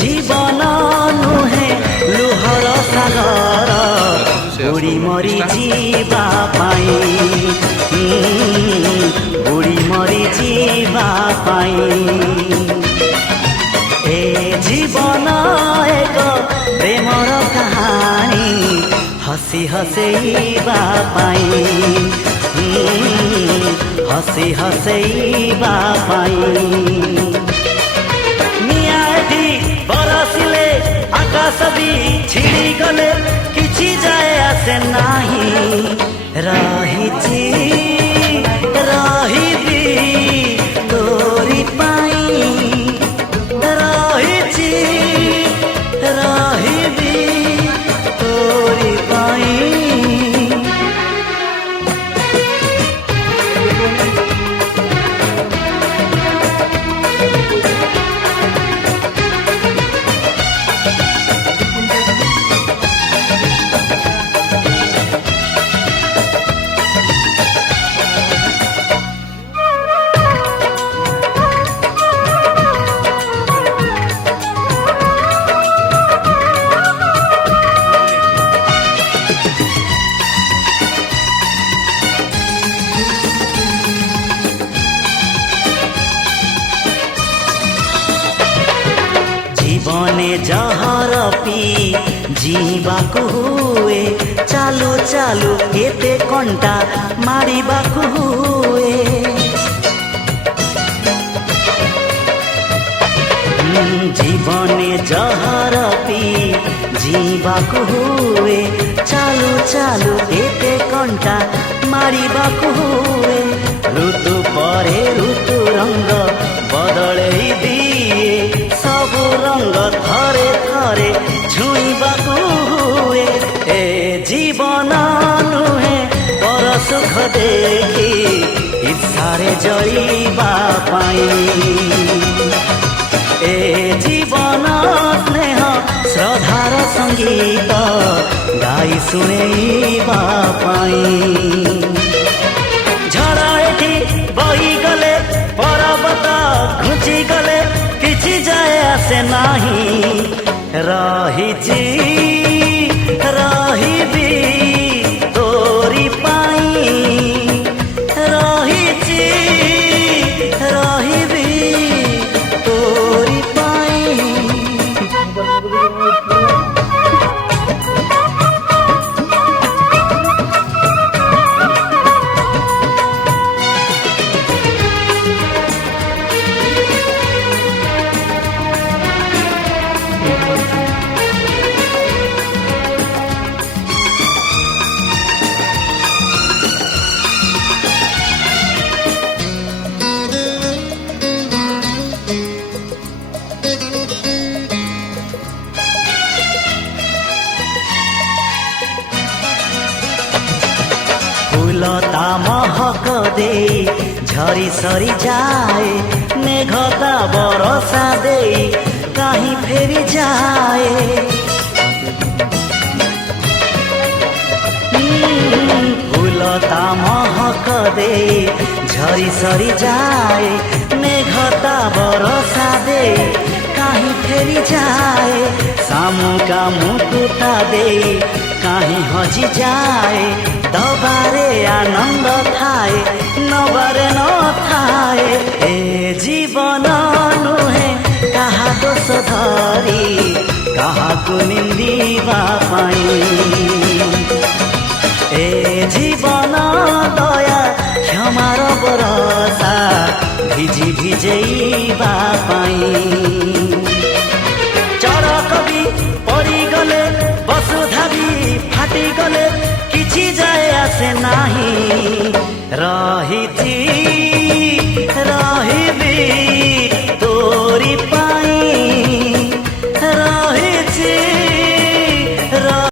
जीवन नुहे लुहर सागर बुढ़ी मरी जीवा पाई बुढ़ी मरी जीवा पाई ए जीवन एक प्रेमर कहानी हसी हसैबा पाई हसी हसैबा पाई बरसिले आकाश भी छिड़ी गले किछि जाए आसे नाही रहिछि रहिबी तोरी पाई रहिछि रहिबी तोरी पाई जीवने जहर पी जीवाकु हुए चालू चालू एते कंटा मारिबाकु हुए जीवने जहर पी जीवाकु हुए चालू चालू एते कंटा मारिबाकु हुए ऋतु परे ऋतु रंग बदले दिए सबु रंग थरे थरे छुईबाकु हुए ए जीवन नुहे पर सुख देखी ईर्षारे जळीबा पाई ए जीवन स्नेह श्रद्धार संगीत गाई शुणेबा पाई झड़ा एठी बही गले पर्वत घुची गले किछि जाए आसे नाही रहिछि रहिबी तोरी पाई रहिछि रहिबी तोरी पाई फूलता महक दे झरी सरी जाए मेघता बरसा दे कहीं फेरी जाए फूलता महक दे झरी सरी जाए मेघता बरसा दे कहीं फेरी जाए सामुका मुकुटा दे कहीं हजी जाए दबारे आनंद थाए नबारे न थाए ए जीवन नुहे कहा दोष धरी काहाकु निंदिबा पाई ए जीवन दया क्षमार बरसा भिजी भिजेइबा पाई ରହିଛି